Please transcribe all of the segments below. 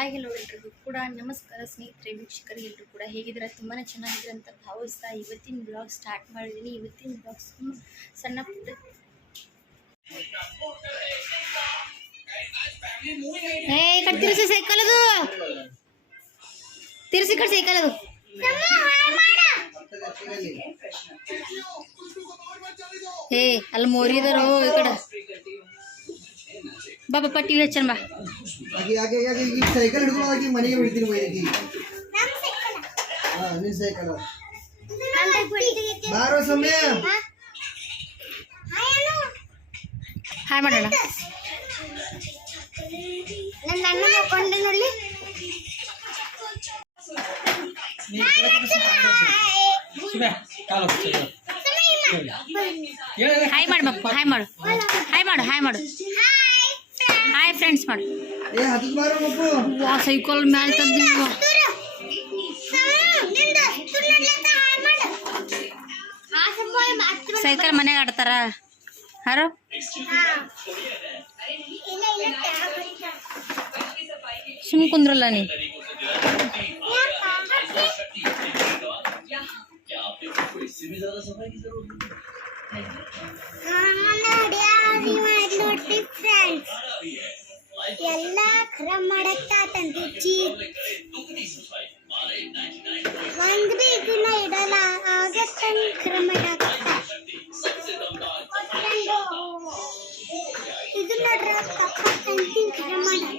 Hi hello ಎಲ್ರಿಗೂ ಕೂಡ ನಮಸ್ಕಾರ ಸ್ನೇಹಿತರೆ, ವೀಕ್ಷಕರು ಎಲ್ಲರೂ ಕೂಡ ಹೇಗಿದ್ದೀರಾ? ತುಂಬಾ ಚೆನ್ನಾಗಿದ್ದೀರ ಅಂತ ಭಾವಿಸ್ತಾ ಇವತ್ತಿನ ಬ್ಲಾಗ್ ಸ್ಟಾರ್ಟ್ ಮಾಡಿದ್ದೀನಿ. ಇವತ್ತಿನ ಬ್ಲಾಗ್ ಸಣ್ಣ ಪುಟ್ಟ ತಿರ್ಸಿ ಸೈಕಲ್ ಅದು ತಿರ್ಸಿ ಕಡೆ ಸೈಕಲ್ ಅದು ಅಲ್ಲಿ ಮೋರಿದರು ಈ ಕಡೆ ಬಾಬಾ ಪಟ್ಟಿ ಹಚ್ಚನ್ ಬಾ ಸೈಕಲ್ ಹಿಡ್ಕೊಂಡು ಮನೆಗೆ ಬಿಡ್ತೀನಿ ಮೈಲಿಗೆ ನಿನ್ ಸೈಕಲ್ ಬಾರೋ ಸಮಯ ಹಾಯ್ ಮಾಡೋಣ. ನನ್ನ ಅಣ್ಣ ನೋಡ್ಕೊಂಡೆ ನೋಡಿ. ಹಾಯ್ ಮಾಡು ಬಪ್ಪ, ಹಾಯ್ ಮಾಡು, ಹಾಯ್ ಮಾಡು, ಹಾಯ್ ಮಾಡು, ಹಾಯ್ ಫ್ರೆಂಡ್ಸ್ ಮಾಡು. ವಾ ಸೈಕಲ್ ಮ್ಯಾಲೆ ತಂದಿಲ್ವ ಸೈಕಲ್ ಮನೆಗೆ ಆಡ್ತಾರ ಯಾರು? ಸುಮ್ ಕುಂದ್ರಲ್ಲ ನೀ. ಎಲ್ಲ ಖರಾಬ್ ಮಾಡಕ್ತಾ ತಂದಿ ಒಂದ್ ಬಿ ಇದನ್ನ ಇಡಲ್ಲ ಆಗತ್ತ ಖರಾಬ್ ಮಾಡಕ್ಕ ಇದು ನೋಡ್ರ ತಪ್ಪ ತಂತಿ ಖರಾಬ್ ಮಾಡಕ್ಕ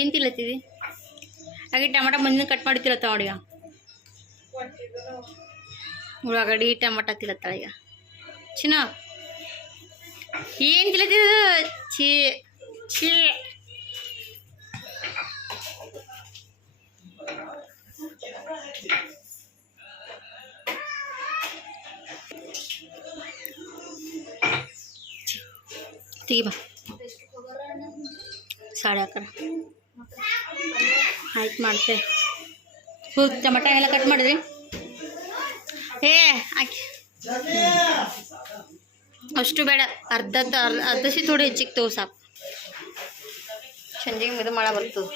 ಏನ್ ತಿಲ್ಲತ್ತಿದಿ? ಹಾಗೆ ಟಮಾಟ ಮುಂದಿನ ಕಟ್ ಮಾಡಿ ತಿಲ್ಲತ್ತ ನೋಡಿ. ಉಳ್ಳಾಗಡ್ಡಿ ಟಮಾಟ ತಿಲ್ಲತ್ತಾಳ ಈಗ. ಚಿನ್ನ ಏನ್ ತಿಲ್ಲತ್ತಿದ? ಛೀ ಛೀ ತೆಗಿ ಬಾ ಸಾಡೆ ಹಾಕರ ಆಯ್ತು ಮಾಡ್ತೆ. ಟಮಾಟ ಎಲ್ಲ ಕಟ್ ಮಾಡಿದ್ರಿ? ಆಕಿ ಅಷ್ಟು ಬೇಡ, ಅರ್ಧಸಿ ಥೋಡಿ ಹೆಚ್ಚಿಗೆ ತಗೋ ಸಾಕು. ಸಂಜೆಗೆ ಮಿದು ಮಾಡ ಬರ್ತದೆ.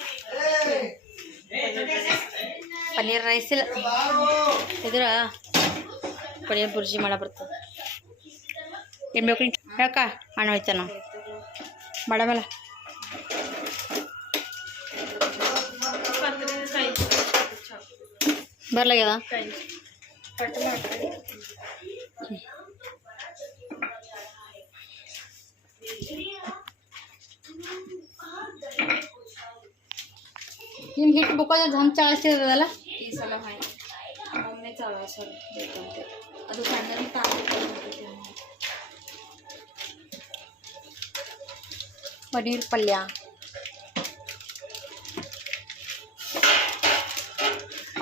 ಪನ್ನೀರ್ ರೈಸ್ ಇಲ್ಲ ಇದ್ರ ಪನ್ನೀರ್ ಬುರ್ಜಿ ಮಾಡ ಬರ್ತದೆ. ಏನು ಬೇಕು ಯಾಕ ಹಣ್ಣು ಹೋಯ್ತಾನ ಮಾಡಮಲ್ಲ. ಬರ್ಲಾಗ್ಯದ ನಿಮ್ಗೆ ಹಿಟ್ಟು ಬೇಕಾದ್ರೆ ಹಮ್ ಚಾಳಿಸ್ತಿರೋದಲ್ಲ ಈ ಸಲ ಒಮ್ಮೆ ಚಾಳಿಸೋದು ಬೇಕಂತೆ. ಅದು ಸಣ್ಣ ಪನ್ನೀರ್ ಪಲ್ಯ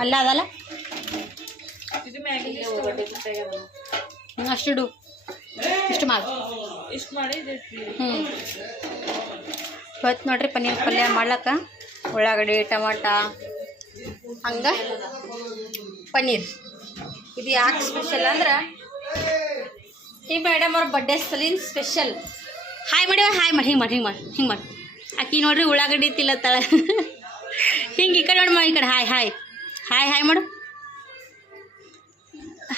ಅಲ್ಲ ಅದಲ್ಲ ಇದು ಮ್ಯಾಗಿ ಅಷ್ಟು ಇಡು, ಇಷ್ಟು ಮಾಡಿ ಇಷ್ಟು ಮಾಡಿ ಇವತ್ತು ನೋಡ್ರಿ ಪನ್ನೀರ್ ಪಲ್ಯ ಮಾಡ್ಲಕ್ಕ ಉಳ್ಳಾಗಡ್ಡಿ ಟಮಾಟ ಹಂಗೆ ಪನ್ನೀರ್. ಇದು ಯಾಕೆ ಸ್ಪೆಷಲ್ ಅಂದ್ರೆ ಈ ಮೇಡಮ್ ಅವ್ರ ಬರ್ಡೇ ಸಲಿನ ಸ್ಪೆಷಲ್. ಹಾಯ್ ಮಾಡಿವ, ಹಾಯ್ ಮಾಡಿ, ಹಿಂಗೆ ಮಾಡಿ, ಹಿಂಗೆ ಮಾಡಿ, ಹಿಂಗೆ ಮಾಡಿ. ಆಕಿ ನೋಡ್ರಿ ಉಳ್ಳಾಗಡ್ಡಿ ತಿಲ್ಲತ್ತಾಳ. ಹಿಂಗೆ ಈ ಕಡೆ ನೋಡಮ್ಮ, ಈ ಕಡೆ ಹಾಯ್ ಹಾಯ್ ಹಾಯ್ ಹಾಯ್ ಮಾಡು.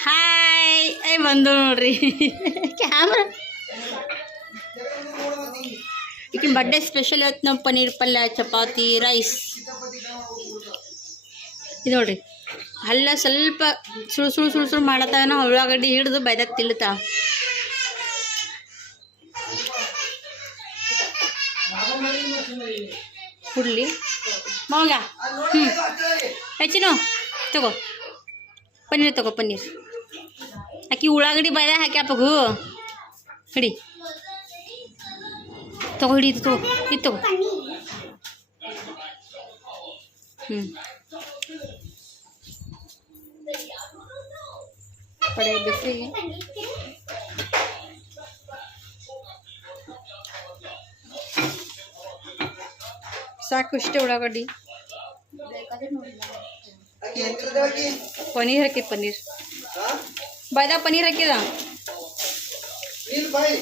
ಹಾಯ್ ಬಂದು ನೋಡ್ರಿ ಕ್ಯಾಮ್ರಾ. ಈಗಿನ ಬರ್ಡೇ ಸ್ಪೆಷಲ್ ಇವತ್ತು ನಾವು ಪನ್ನೀರ್ ಪಲ್ಯ ಚಪಾತಿ ರೈಸ್. ಇದು ನೋಡ್ರಿ ಅಲ್ಲ ಸ್ವಲ್ಪ ಸುಳು ಸುಳು ಸುಳು ಸುಳು ಮಾಡತ್ತಾನ ಉಳ್ಳಾಗಡ್ಡಿ ಹಿಡಿದು ಬೈದಾಗ ತಿಳ್ತಾ. ಕುಡ್ಲಿ ಮಗ ಹೆಚ್ಚಿನ ತಗೋ ಪನ್ನೀರ್, ತಗೋ ಪನ್ನೀರ್. ಆಕಿ ಉಳ್ಳಾಗಡ್ಡಿ ಬೈದಾಗ ಹಾಕಿ ಹಾಪಗು ಹಿಡಿ, ತಗೋ ಹಿಡಿ, ಇದು ತಗೋ, ಇದು ತಗೋ. ಕಡೆ ಬಿಸಿ ಸಾಕು ಇಷ್ಟೇ ಉಳ್ಳಾಗಡ್ಡಿ ಬೇಕಾದ್ರೆ ನೋಡಿ ಆಕಿ ಎಂತ್ರದಾಗಿ ಪನ್ನೀರ್ ಹಾಕಿ ಪನ್ನೀರ್ ಹಾ ಬಾಯ್ದಾಗ ಪನ್ನೀರ್ ಹಾಕಿದ ನೀನು ಬಾಯಿ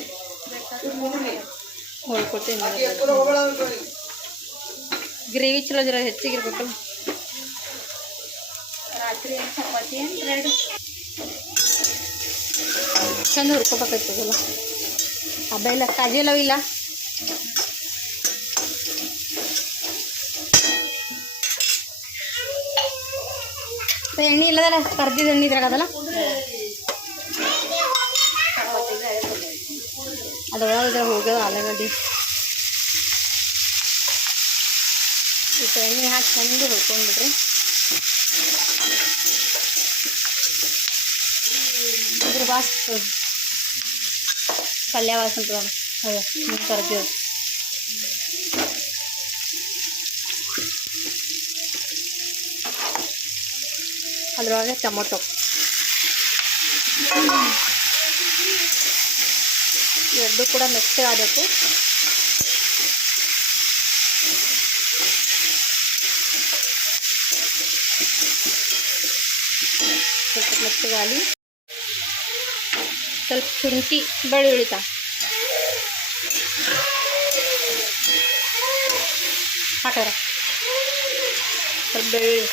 ಮುನ್ನಿ ಹೊಳ್ಕೊಡ್ತೀನಿ ಆಕಿ ಎತ್ತರ ಹೋಗಲ್ಲ ಅನ್ಕೊಳ್ಳಿ ಗ್ರೇವಿ ಚಲೋ ಜರ ಹೆಚ್ಚಿಗಿರ್ಬೇಕಲ್ಲ ರಾತ್ರಿ ಏನು ಚಪಾತಿ ಏನು ಬ್ರೆಡ್ ಚಂದ ಹುರ್ಕೋಬೇಕಾಗ್ತದಲ್ಲ ಹಬ್ಬ ಇಲ್ಲ ಕಾಜಿ ಎಲ್ಲವೂ ಇಲ್ಲ ಎಣ್ಣೆ ಇಲ್ಲದಲ್ಲ ಕರ್ದಿದ್ದು ಎಣ್ಣೆ ಇದ್ರಾಗದಲ್ಲ ಅದ್ರೊಳಗೆ ಇದ್ರಾಗ ಹೋಗ್ಯದ ಆಲೂಗಡ್ಡೆ ಈಗ ಎಣ್ಣೆ ಹಾಕಿ ಚಂದ ಹುರ್ಕೊಂಡ್ಬಿಡ್ರಿ ಇದ್ರ ವಾಸ ಪಲ್ಯ ವಾಸ ಅಂತ ಹೌದು ಕರ್ದಿದ್ದು ಅದರೊಳಗೆ ಟೊಮೊಟೊ ಎರಡು ಕೂಡ ಮೆತ್ತಗಾಗಬೇಕು ಸ್ವಲ್ಪ ಮೆತ್ತಗಾಗಿ ಸ್ವಲ್ಪ ಶುಂಠಿ ಬೆಳ್ಳುಳ್ಳಿ ಹಾಕಾರ ಸ್ವಲ್ಪ ಬೆಳ್ಳುಳ್ಳಿ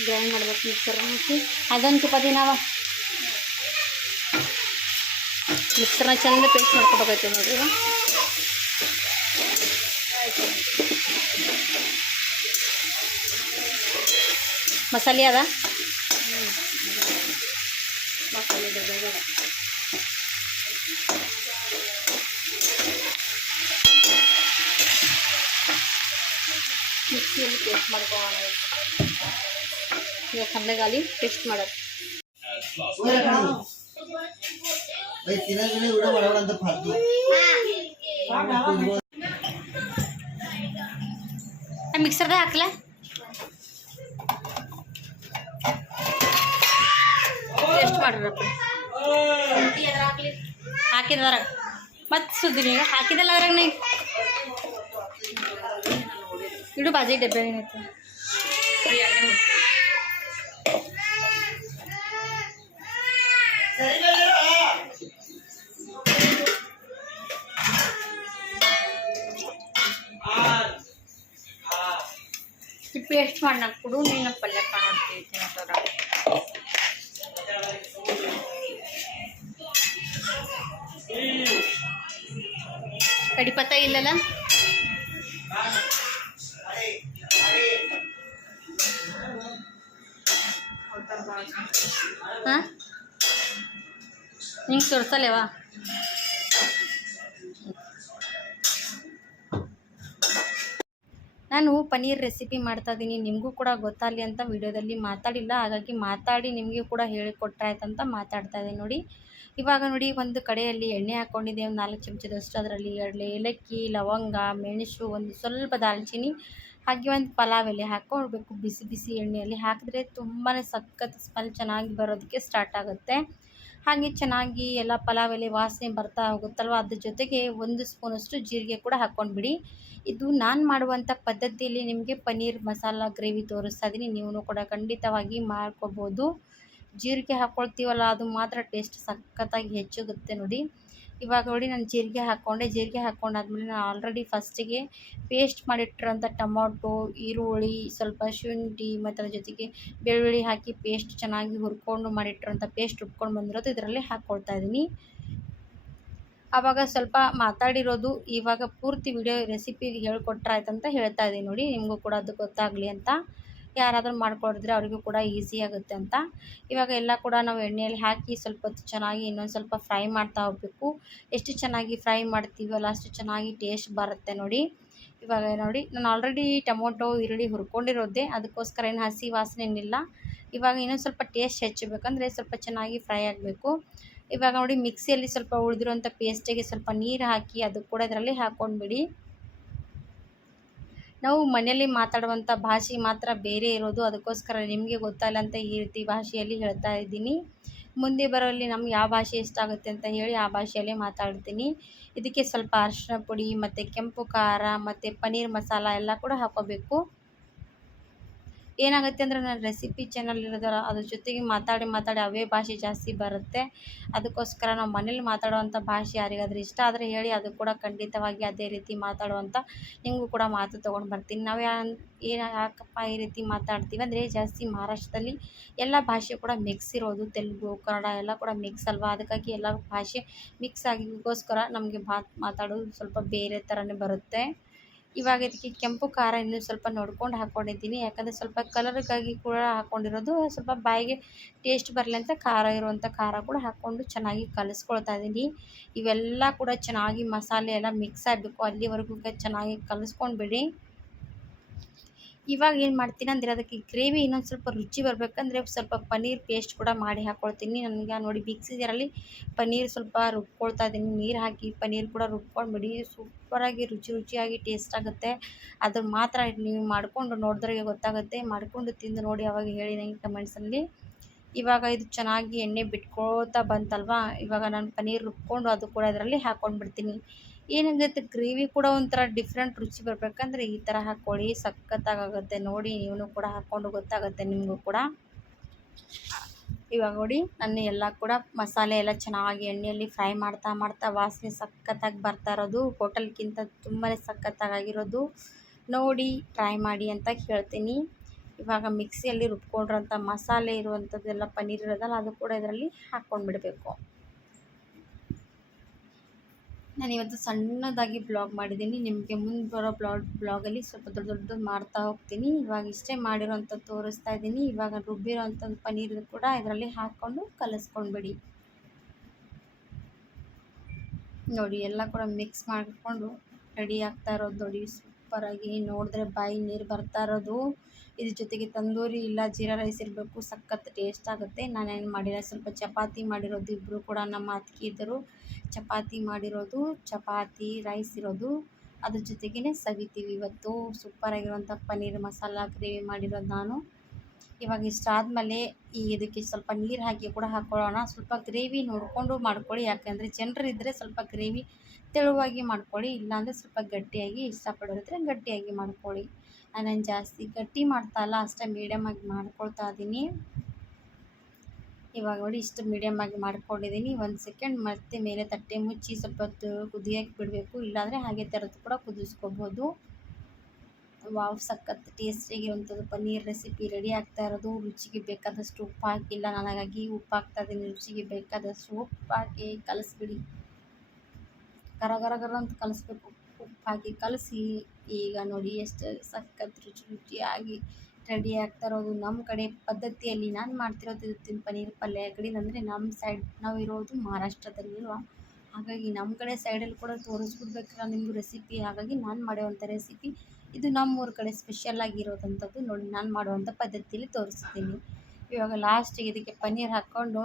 ಗ್ರೈಂಡ್ ಮಾಡ್ಬೇಕು ಮಿಕ್ಸರ್ ಹಾಕಿ ಅದೊಂದು ಚಪಾತಿ ನಾವ ಮಿಕ್ಸರ್ನ ಚಂದ ಪೇಸ್ಟ್ ಮಾಡ್ಕೊಬೇಕಾಯ್ತು ನೋಡ್ರಿ ಮಸಾಲೆ ಅದ ಮಸಾಲೆ ಬೇಡ ಮಿಕ್ಸಿಯಲ್ಲಿ ಪೇಸ್ಟ್ ಮಾಡ್ಕೊಳ್ಳೋಣ ಈಗ ಸಣ್ಣಗಾಲಿ ಪೇಸ್ಟ್ ಮಾಡೋದು भाई तिना जने उड़ा बड़ा बड़ा अंदर फालतू ಮಿಕ್ಸರ್ದಾಗ ಹಾಕ್ಲ ಪೇಸ್ಟ್ ಮಾಡ್ರಪ್ಪ ಹಾಕಿದಾರ ಮತ್ತೆ ಸುದ್ದಿ ಹಾಕಿದಲ್ಲ ಅದ್ರಾಗ ನೀ ಇಡು ಬಾಜಿ ಡಬ್ಬೆ ಏನೈತೆ ಪೇಸ್ಟ್ ಮಾಡಿ ಕೊಡು ನೀನು ಪಲ್ಯ ಕಾಣ್ತೀವಿ ತಿನ್ನೋರ ಕಡಿಪತ್ತ ಇಲ್ಲಲ್ಲ ಹಾಂ ನಿಂಗೆ ತೋರಿಸಲ್ಲೇವಾ ನಾನು ಪನ್ನೀರ್ ರೆಸಿಪಿ ಮಾಡ್ತಾಯಿದ್ದೀನಿ ನಿಮಗೂ ಕೂಡ ಗೊತ್ತಾಗಲಿ ಅಂತ ವಿಡಿಯೋದಲ್ಲಿ ಮಾತಾಡಿಲ್ಲ ಹಾಗಾಗಿ ಮಾತಾಡಿ ನಿಮಗೆ ಕೂಡ ಹೇಳಿಕೊಟ್ರಾಯ್ತಂತ ಮಾತಾಡ್ತಾ ಇದ್ದೀನಿ ನೋಡಿ ಇವಾಗ ನೋಡಿ ಒಂದು ಕಡೆಯಲ್ಲಿ ಎಣ್ಣೆ ಹಾಕ್ಕೊಂಡಿದ್ದೆ ಒಂದು 4 ಚಮಚದಷ್ಟು ಅದರಲ್ಲಿ 2 ಏಲಕ್ಕಿ ಲವಂಗ ಮೆಣಸು ಒಂದು ಸ್ವಲ್ಪ ದಾಲ್ಚಿನ್ನಿ ಹಾಗೆ ಒಂದು ಪಲಾವ್ ಎಲೆ ಹಾಕ್ಕೊಳ್ಬೇಕು ಬಿಸಿ ಬಿಸಿ ಎಣ್ಣೆಯಲ್ಲಿ ಹಾಕಿದ್ರೆ ತುಂಬಾ ಸಖತ್ ಸ್ಮೆಲ್ ಚೆನ್ನಾಗಿ ಬರೋದಕ್ಕೆ ಸ್ಟಾರ್ಟ್ ಆಗುತ್ತೆ ಹಾಗೆ ಚೆನ್ನಾಗಿ ಎಲ್ಲ ಪಲಾವ್ ಎಲೆ ವಾಸನೆ ಬರ್ತಾ ಹೋಗುತ್ತಲ್ವ ಅದ್ರ ಜೊತೆಗೆ 1 ಸ್ಪೂನಷ್ಟು ಜೀರಿಗೆ ಕೂಡ ಹಾಕ್ಕೊಂಡ್ಬಿಡಿ ಇದು ನಾನು ಮಾಡುವಂಥ ಪದ್ಧತಿಯಲ್ಲಿ ನಿಮಗೆ ಪನ್ನೀರ್ ಮಸಾಲ ಗ್ರೇವಿ ತೋರಿಸ್ತಾ ಇದ್ದೀನಿ ನೀವು ಕೂಡ ಖಂಡಿತವಾಗಿ ಮಾಡ್ಕೋಬೋದು ಜೀರಿಗೆ ಹಾಕ್ಕೊಳ್ತೀವಲ್ಲ ಅದು ಮಾತ್ರ ಟೇಸ್ಟ್ ಸಖತ್ತಾಗಿ ಹೆಚ್ಚುಗುತ್ತೆ ನೋಡಿ ಇವಾಗ ನೋಡಿ ನಾನು ಜೀರಿಗೆ ಹಾಕ್ಕೊಂಡೆ ಜೀರಿಗೆ ಹಾಕ್ಕೊಂಡಾದ್ಮೇಲೆ ನಾನು ಆಲ್ರೆಡಿ ಫಸ್ಟಿಗೆ ಪೇಸ್ಟ್ ಮಾಡಿಟ್ಟಿರೋಂಥ ಟೊಮೊಟೊ ಈರುಳ್ಳಿ ಸ್ವಲ್ಪ ಶುಂಠಿ ಮತ್ತು ಅದ್ರ ಜೊತೆಗೆ ಬೆಳ್ಳುಳ್ಳಿ ಹಾಕಿ ಪೇಸ್ಟ್ ಚೆನ್ನಾಗಿ ಹುರ್ಕೊಂಡು ಮಾಡಿಟ್ಟಿರೋಂಥ ಪೇಸ್ಟ್ ರುಬ್ಕೊಂಡು ಬಂದಿರೋದು ಇದರಲ್ಲಿ ಹಾಕ್ಕೊಳ್ತಾ ಇದ್ದೀನಿ ಆವಾಗ ಸ್ವಲ್ಪ ಮಾತಾಡಿರೋದು ಇವಾಗ ಪೂರ್ತಿ ವಿಡಿಯೋ ರೆಸಿಪಿ ಹೇಳ್ಕೊಟ್ರಾಯ್ತಂತ ಹೇಳ್ತಾ ಇದ್ದೀನಿ ನೋಡಿ ನಿಮಗೂ ಕೂಡ ಅದು ಗೊತ್ತಾಗಲಿ ಅಂತ ಯಾರಾದರೂ ಮಾಡ್ಕೊಡಿದ್ರೆ ಅವರಿಗೂ ಕೂಡ ಈಸಿ ಆಗುತ್ತೆ ಅಂತ ಇವಾಗ ಎಲ್ಲ ಕೂಡ ನಾವು ಎಣ್ಣೆಯಲ್ಲಿ ಹಾಕಿ ಸ್ವಲ್ಪ ಹೊತ್ತು ಚೆನ್ನಾಗಿ ಇನ್ನೊಂದು ಸ್ವಲ್ಪ ಫ್ರೈ ಮಾಡ್ತಾ ಹೋಗಬೇಕು ಎಷ್ಟು ಚೆನ್ನಾಗಿ ಫ್ರೈ ಮಾಡ್ತೀವಲ್ಲ ಅಷ್ಟು ಚೆನ್ನಾಗಿ ಟೇಸ್ಟ್ ಬರುತ್ತೆ ನೋಡಿ ಇವಾಗ ನೋಡಿ ನಾನು ಆಲ್ರೆಡಿ ಟೊಮೊಟೊ ಈರುಳ್ಳಿ ಹುರ್ಕೊಂಡಿರೋದೆ ಅದಕ್ಕೋಸ್ಕರ ಏನು ಹಸಿ ವಾಸನೆ ಏನಿಲ್ಲ ಇವಾಗ ಇನ್ನೊಂದು ಸ್ವಲ್ಪ ಟೇಸ್ಟ್ ಹೆಚ್ಚಬೇಕಂದ್ರೆ ಸ್ವಲ್ಪ ಚೆನ್ನಾಗಿ ಫ್ರೈ ಆಗಬೇಕು. ಇವಾಗ ನೋಡಿ ಮಿಕ್ಸಿಯಲ್ಲಿ ಸ್ವಲ್ಪ ಉಳಿದಿರುವಂಥ ಪೇಸ್ಟಿಗೆ ಸ್ವಲ್ಪ ನೀರು ಹಾಕಿ ಅದು ಕೂಡ ಇದರಲ್ಲಿ ಹಾಕ್ಕೊಂಡ್ಬಿಡಿ. ನಾವು ಮನೆಯಲ್ಲಿ ಮಾತಾಡುವಂಥ ಭಾಷೆ ಮಾತ್ರ ಬೇರೆ ಇರೋದು, ಅದಕ್ಕೋಸ್ಕರ ನಿಮಗೆ ಗೊತ್ತಾಗಲ್ಲ ಅಂತ ಈ ರೀತಿ ಭಾಷೆಯಲ್ಲಿ ಹೇಳ್ತಾ ಇದ್ದೀನಿ. ಮುಂದೆ ಬರೋಲ್ಲಿ ನಮ್ಗೆ ಯಾವ ಭಾಷೆ ಇಷ್ಟ ಆಗುತ್ತೆ ಅಂತ ಹೇಳಿ ಆ ಭಾಷೆಯಲ್ಲೇ ಮಾತಾಡ್ತೀನಿ. ಇದಕ್ಕೆ ಸ್ವಲ್ಪ ಅರಿಶಿನ ಪುಡಿ ಮತ್ತು ಕೆಂಪು ಖಾರ ಮತ್ತು ಪನ್ನೀರ್ ಮಸಾಲ ಎಲ್ಲ ಕೂಡ ಹಾಕ್ಕೋಬೇಕು. ಏನಾಗುತ್ತೆ ಅಂದರೆ ನನ್ನ ರೆಸಿಪಿ ಚಾನಲ್ ಇರೋದಲ್ಲ, ಅದ್ರ ಜೊತೆಗೆ ಮಾತಾಡಿ ಅವೇ ಭಾಷೆ ಜಾಸ್ತಿ ಬರುತ್ತೆ. ಅದಕ್ಕೋಸ್ಕರ ನಾವು ಮನೇಲಿ ಮಾತಾಡುವಂಥ ಭಾಷೆ ಯಾರಿಗಾದ್ರೂ ಇಷ್ಟ ಆದರೆ ಹೇಳಿ, ಅದು ಕೂಡ ಖಂಡಿತವಾಗಿ ಅದೇ ರೀತಿ ಮಾತಾಡುವಂಥ ನಿಮಗೂ ಕೂಡ ಮಾತು ತೊಗೊಂಡು ಬರ್ತೀನಿ. ನಾವು ಯಾಕಪ್ಪ ಈ ರೀತಿ ಮಾತಾಡ್ತೀವಿ ಅಂದರೆ ಜಾಸ್ತಿ ಮಹಾರಾಷ್ಟ್ರದಲ್ಲಿ ಎಲ್ಲ ಭಾಷೆ ಕೂಡ ಮಿಕ್ಸ್ ಇರೋದು, ತೆಲುಗು ಕನ್ನಡ ಎಲ್ಲ ಕೂಡ ಮಿಕ್ಸ್ ಅಲ್ವಾ, ಅದಕ್ಕಾಗಿ ಎಲ್ಲ ಭಾಷೆ ಮಿಕ್ಸ್ ಆಗಿಗೋಸ್ಕರ ನಮಗೆ ಮಾತಾಡೋದು ಸ್ವಲ್ಪ ಬೇರೆ ಥರನೇ ಬರುತ್ತೆ. ಇವಾಗ ಇದಕ್ಕೆ ಕೆಂಪು ಖಾರ ಇನ್ನೂ ಸ್ವಲ್ಪ ನೋಡ್ಕೊಂಡು ಹಾಕ್ಕೊಂಡಿದ್ದೀನಿ, ಯಾಕಂದರೆ ಸ್ವಲ್ಪ ಕಲರ್ಗಾಗಿ ಕೂಡ ಹಾಕ್ಕೊಂಡಿರೋದು, ಸ್ವಲ್ಪ ಬಾಯಿಗೆ ಟೇಸ್ಟ್ ಬರಲಿ ಅಂತ ಖಾರ ಇರುವಂಥ ಖಾರ ಕೂಡ ಹಾಕ್ಕೊಂಡು ಚೆನ್ನಾಗಿ ಕಲಿಸ್ಕೊಳ್ತಾ ಇದ್ದೀನಿ. ಇವೆಲ್ಲ ಕೂಡ ಚೆನ್ನಾಗಿ ಮಸಾಲೆ ಎಲ್ಲ ಮಿಕ್ಸ್ ಆಗಬೇಕು, ಅಲ್ಲಿವರೆಗೂ ಚೆನ್ನಾಗಿ ಕಲಿಸ್ಕೊಂಡ್ಬಿಡಿ. ಇವಾಗ ಏನು ಮಾಡ್ತೀನಿ ಅಂದರೆ ಅದಕ್ಕೆ ಗ್ರೇವಿ ಇನ್ನೊಂದು ಸ್ವಲ್ಪ ರುಚಿ ಬರಬೇಕಂದ್ರೆ ಸ್ವಲ್ಪ ಪನ್ನೀರ್ ಪೇಸ್ಟ್ ಕೂಡ ಮಾಡಿ ಹಾಕ್ಕೊಳ್ತೀನಿ. ನನಗೆ ನೋಡಿ ಮಿಕ್ಸಿ ಜಾರಲ್ಲಿ ಪನ್ನೀರ್ ಸ್ವಲ್ಪ ರುಬ್ಕೊಳ್ತಾ ಇದ್ದೀನಿ, ನೀರು ಹಾಕಿ ಪನ್ನೀರ್ ಕೂಡ ರುಬ್ಕೊಂಡ್ಬಿಡಿ. ಸೂಪರಾಗಿ ರುಚಿಯಾಗಿ ಟೇಸ್ಟ್ ಆಗುತ್ತೆ. ಅದು ಮಾತ್ರ ನೀವು ಮಾಡಿಕೊಂಡು ನೋಡಿದ್ರಿಗೆ ಗೊತ್ತಾಗುತ್ತೆ, ಮಾಡಿಕೊಂಡು ತಿಂದು ನೋಡಿ ಅವಾಗ ಹೇಳಿ ನನಗೆ ಕಮೆಂಟ್ಸಲ್ಲಿ. ಇವಾಗ ಇದು ಚೆನ್ನಾಗಿ ಎಣ್ಣೆ ಬಿಟ್ಕೊಳ್ತಾ ಬಂತಲ್ವಾ, ಇವಾಗ ನಾನು ಪನ್ನೀರ್ ರುಬ್ಕೊಂಡು ಅದು ಕೂಡ ಇದರಲ್ಲಿ ಹಾಕ್ಕೊಂಡ್ಬಿಡ್ತೀನಿ. ಏನಾಗುತ್ತೆ ಗ್ರೇವಿ ಕೂಡ ಒಂಥರ ಡಿಫ್ರೆಂಟ್ ರುಚಿ ಬರಬೇಕಂದ್ರೆ ಈ ಥರ ಹಾಕ್ಕೊಳ್ಳಿ, ಸಖತ್ತಾಗುತ್ತೆ. ನೋಡಿ ನೀವು ಕೂಡ ಹಾಕ್ಕೊಂಡು ಗೊತ್ತಾಗುತ್ತೆ ನಿಮಗೂ ಕೂಡ. ಇವಾಗ ನೋಡಿ ನಾನು ಎಲ್ಲ ಕೂಡ ಮಸಾಲೆ ಎಲ್ಲ ಚೆನ್ನಾಗಿ ಎಣ್ಣೆಯಲ್ಲಿ ಫ್ರೈ ಮಾಡ್ತಾ ವಾಸನೆ ಸಖತ್ತಾಗಿ ಬರ್ತಾ ಇರೋದು, ಹೋಟೆಲ್ಗಿಂತ ತುಂಬಾ ಸಖತ್ತಾಗಿರೋದು. ನೋಡಿ ಟ್ರೈ ಮಾಡಿ ಅಂತ ಹೇಳ್ತೀನಿ. ಇವಾಗ ಮಿಕ್ಸಿಯಲ್ಲಿ ರುಬ್ಕೊಂಡಿರೋಂಥ ಮಸಾಲೆ ಇರುವಂಥದ್ದೆಲ್ಲ ಪನ್ನೀರ್ ಇರೋದಲ್ಲ, ಅದು ಕೂಡ ಇದರಲ್ಲಿ ಹಾಕ್ಕೊಂಡ್ಬಿಡಬೇಕು. ನಾನಿವತ್ತು ಸಣ್ಣದಾಗಿ ಬ್ಲಾಗ್ ಮಾಡಿದ್ದೀನಿ, ನಿಮಗೆ ಮುಂದೆ ಬರೋ ಬ್ಲಾಗಲ್ಲಿ ಸ್ವಲ್ಪ ದೊಡ್ಡದು ಮಾಡ್ತಾ ಹೋಗ್ತೀನಿ. ಇವಾಗ ಇಷ್ಟೇ ಮಾಡಿರೋಂಥದ್ದು ತೋರಿಸ್ತಾ ಇದ್ದೀನಿ. ಇವಾಗ ರುಬ್ಬಿರೋಂಥದ್ದು ಪನ್ನೀರ್ ಕೂಡ ಇದರಲ್ಲಿ ಹಾಕ್ಕೊಂಡು ಕಲಿಸ್ಕೊಂಡ್ಬಿಡಿ. ನೋಡಿ ಎಲ್ಲ ಕೂಡ ಮಿಕ್ಸ್ ಮಾಡಿಕೊಂಡು ರೆಡಿ ಆಗ್ತಾ ಇರೋದು ನೋಡಿ, ಸೂಪರಾಗಿ ನೋಡಿದ್ರೆ ಬಾಯಿ ನೀರು ಬರ್ತಾ ಇರೋದು. ಇದ್ರ ಜೊತೆಗೆ ತಂದೂರಿ ಇಲ್ಲ ಜೀರಾ ರೈಸ್ ಇರಬೇಕು, ಸಖತ್ ಟೇಸ್ಟ್ ಆಗುತ್ತೆ. ನಾನೇನು ಮಾಡಿಲ್ಲ, ಸ್ವಲ್ಪ ಚಪಾತಿ ಮಾಡಿರೋದು, ಇಬ್ಬರು ಕೂಡ ನಮ್ಮ ಅತ್ತಿಗೆ ಇದ್ದರು, ಚಪಾತಿ ಮಾಡಿರೋದು, ಚಪಾತಿ ರೈಸ್ ಇರೋದು, ಅದ್ರ ಜೊತೆಗೇ ಸವಿತೀವಿ ಇವತ್ತು. ಸೂಪರಾಗಿರುವಂಥ ಪನ್ನೀರ್ ಮಸಾಲ ಗ್ರೇವಿ ಮಾಡಿರೋದು ನಾನು. ಇವಾಗ ಇಷ್ಟಾದಮೇಲೆ ಇದಕ್ಕೆ ಸ್ವಲ್ಪ ನೀರು ಹಾಕಿ ಕೂಡ ಹಾಕ್ಕೊಳ್ಳೋಣ. ಸ್ವಲ್ಪ ಗ್ರೇವಿ ನೋಡಿಕೊಂಡು ಮಾಡ್ಕೊಳ್ಳಿ, ಯಾಕೆಂದರೆ ಜನರಿದ್ದರೆ ಸ್ವಲ್ಪ ಗ್ರೇವಿ ತೆಳುವಾಗಿ ಮಾಡ್ಕೊಳ್ಳಿ, ಇಲ್ಲಾಂದರೆ ಸ್ವಲ್ಪ ಗಟ್ಟಿಯಾಗಿ ಇಷ್ಟಪಡೋರಿದ್ರೆ ಗಟ್ಟಿಯಾಗಿ ಮಾಡ್ಕೊಳ್ಳಿ. ನಾನು ಜಾಸ್ತಿ ಗಟ್ಟಿ ಮಾಡ್ತಾ ಇಲ್ಲ, ಅಷ್ಟೇ ಮೀಡಿಯಮಾಗಿ ಮಾಡ್ಕೊಳ್ತಾ ಇದ್ದೀನಿ. ಇವಾಗ ನೋಡಿ ಇಷ್ಟು ಮೀಡಿಯಮಾಗಿ ಮಾಡ್ಕೊಂಡಿದ್ದೀನಿ. 1 ಸೆಕೆಂಡ್ ಮತ್ತೆ ಮೇಲೆ ತಟ್ಟೆ ಮುಚ್ಚಿ ಸ್ವಲ್ಪ ಹೊತ್ತು ಕುದಿಯೋಕ್ಕೆ ಬಿಡಬೇಕು, ಇಲ್ಲಾಂದರೆ ಹಾಗೆ ತೆರೆದು ಕೂಡ ಕುದಿಸ್ಕೋಬೋದು. ವಾವ್, ಸಖತ್ ಟೇಸ್ಟಿಯಾಗಿರುವಂಥದ್ದು ಪನ್ನೀರ್ ರೆಸಿಪಿ ರೆಡಿ ಆಗ್ತಾ ಇರೋದು. ರುಚಿಗೆ ಬೇಕಾದಷ್ಟು ಉಪ್ಪು ಹಾಕಿಲ್ಲ, ನನಗಾಗಿ ಉಪ್ಪು ಹಾಕ್ತಾ ಇದ್ದೀನಿ. ರುಚಿಗೆ ಬೇಕಾದಷ್ಟು ಉಪ್ಪು ಹಾಕಿ ಕಲಿಸ್ಬಿಡಿ, ಗರ ಅಂತ ಕಲಿಸ್ಬೇಕು. ಉಪ್ಪು ಹಾಕಿ ಕಲಸಿ ಈಗ ನೋಡಿ ಎಷ್ಟು ಸಖತ್ ರುಚಿಯಾಗಿ ರೆಡಿ ಆಗ್ತಾ ಇರೋದು. ನಮ್ಮ ಕಡೆ ಪದ್ಧತಿಯಲ್ಲಿ ನಾನು ಮಾಡ್ತಿರೋದು ಪನ್ನೀರ್ ಪಲ್ಯ. ಕಡೆ ಅಂದರೆ ನಮ್ಮ ಸೈಡ್ ನಾವು ಇರೋದು ಮಹಾರಾಷ್ಟ್ರದಲ್ಲಿಲ್ವ, ಹಾಗಾಗಿ ನಮ್ಮ ಕಡೆ ಸೈಡಲ್ಲಿ ಕೂಡ ತೋರಿಸ್ಬಿಡ್ಬೇಕಲ್ಲ ನಿಮಗೂ ರೆಸಿಪಿ. ಹಾಗಾಗಿ ನಾನು ಮಾಡುವಂಥ ರೆಸಿಪಿ ಇದು ನಮ್ಮೂರ ಕಡೆ ಸ್ಪೆಷಲ್ ಆಗಿರೋದಂಥದ್ದು. ನೋಡಿ ನಾನು ಮಾಡುವಂಥ ಪದ್ಧತಿಯಲ್ಲಿ ತೋರಿಸ್ತೀನಿ. ಇವಾಗ ಲಾಸ್ಟಿಗೆ ಇದಕ್ಕೆ ಪನ್ನೀರ್ ಹಾಕ್ಕೊಂಡು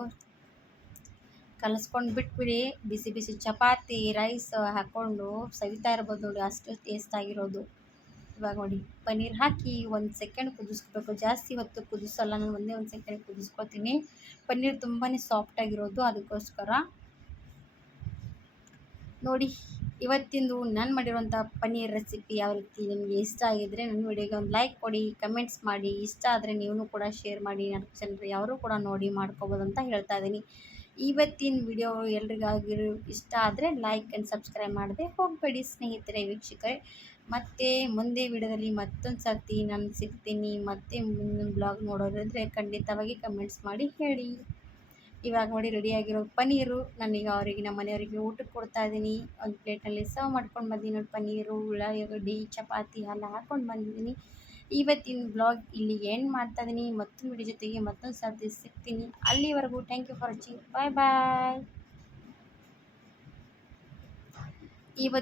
ಕಲಿಸ್ಕೊಂಡು ಬಿಟ್ಬಿಡಿ. ಬಿಸಿ ಬಿಸಿ ಚಪಾತಿ ರೈಸ್ ಹಾಕ್ಕೊಂಡು ಸವಿತಾ ಇರ್ಬೋದು ನೋಡಿ, ಅಷ್ಟು ಟೇಸ್ಟ್ ಆಗಿರೋದು. ಇವಾಗ ನೋಡಿ ಪನ್ನೀರ್ ಹಾಕಿ 1 ಸೆಕೆಂಡ್ ಕುದಿಸ್ಕೋಬೇಕು, ಜಾಸ್ತಿ ಹೊತ್ತು ಕುದಿಸಲ್ಲ, ನಾನು ಒಂದೇ 1 ಸೆಕೆಂಡ್ ಕುದಿಸ್ಕೊತೀನಿ. ಪನ್ನೀರ್ ತುಂಬಾ ಸಾಫ್ಟಾಗಿರೋದು, ಅದಕ್ಕೋಸ್ಕರ. ನೋಡಿ ಇವತ್ತಿಂದು ನಾನು ಮಾಡಿರುವಂಥ ಪನ್ನೀರ್ ರೆಸಿಪಿ ಯಾವ ರೀತಿ ನಿಮಗೆ ಇಷ್ಟ ಆಗಿದ್ದರೆ ನನ್ನ ವಿಡಿಯೋಗೆ ಒಂದು ಲೈಕ್ ಕೊಡಿ, ಕಮೆಂಟ್ಸ್ ಮಾಡಿ. ಇಷ್ಟ ಆದರೆ ನೀವು ಕೂಡ ಶೇರ್ ಮಾಡಿ, ನನ್ನ ಜನರು ಯಾರು ಕೂಡ ನೋಡಿ ಮಾಡ್ಕೋಬೋದು ಅಂತ ಹೇಳ್ತಾ ಇದ್ದೀನಿ. ಇವತ್ತಿನ ವಿಡಿಯೋ ಎಲ್ರಿಗಾಗಿರೋ ಇಷ್ಟ ಆದರೆ ಲೈಕ್ ಆ್ಯಂಡ್ ಸಬ್ಸ್ಕ್ರೈಬ್ ಮಾಡದೆ ಹೋಗಬೇಡಿ ಸ್ನೇಹಿತರೆ, ವೀಕ್ಷಕರೇ. ಮತ್ತು ಮುಂದೆ ವಿಡಿಯೋದಲ್ಲಿ ಮತ್ತೊಂದು ಸರ್ತಿ ನಾನು ಸಿಗ್ತೀನಿ. ಮತ್ತೆ ಮುಂದಿನ ಬ್ಲಾಗ್ ನೋಡೋರಿದ್ರೆ ಖಂಡಿತವಾಗಿ ಕಮೆಂಟ್ಸ್ ಮಾಡಿ ಹೇಳಿ. ಇವಾಗ ನೋಡಿ ರೆಡಿಯಾಗಿರೋ ಪನ್ನೀರು ನಾನೀಗ ಅವರಿಗೆ ನಮ್ಮ ಮನೆಯವರಿಗೆ ಊಟಕ್ಕೆ ಕೊಡ್ತಾ ಇದ್ದೀನಿ. ಒಂದು ಪ್ಲೇಟ್ನಲ್ಲಿ ಸರ್ವ್ ಮಾಡ್ಕೊಂಡು ಬಂದಿದ್ದೀನಿ ನೋಡಿ, ಪನ್ನೀರು ಉಳ್ಳಾಗಡ್ಡಿ ಚಪಾತಿ ಎಲ್ಲ ಹಾಕ್ಕೊಂಡು ಬಂದಿದ್ದೀನಿ. ಇವತ್ತಿನ ಬ್ಲಾಗ್ ಇಲ್ಲಿ ಎಂಡ್ ಮಾಡ್ತಾ ಇದ್ದೀನಿ. ಮತ್ತೊಂದು ವಿಡಿಯೋ ಜೊತೆಗೆ ಮತ್ತೊಂದು ಸರ್ತಿ ಸಿಗ್ತೀನಿ. ಅಲ್ಲಿವರೆಗೂ ಥ್ಯಾಂಕ್ ಯು ಫಾರ್ ವಾಚಿಂಗ್, ಬಾಯ್ ಬಾಯ್. ಇವತ್ತು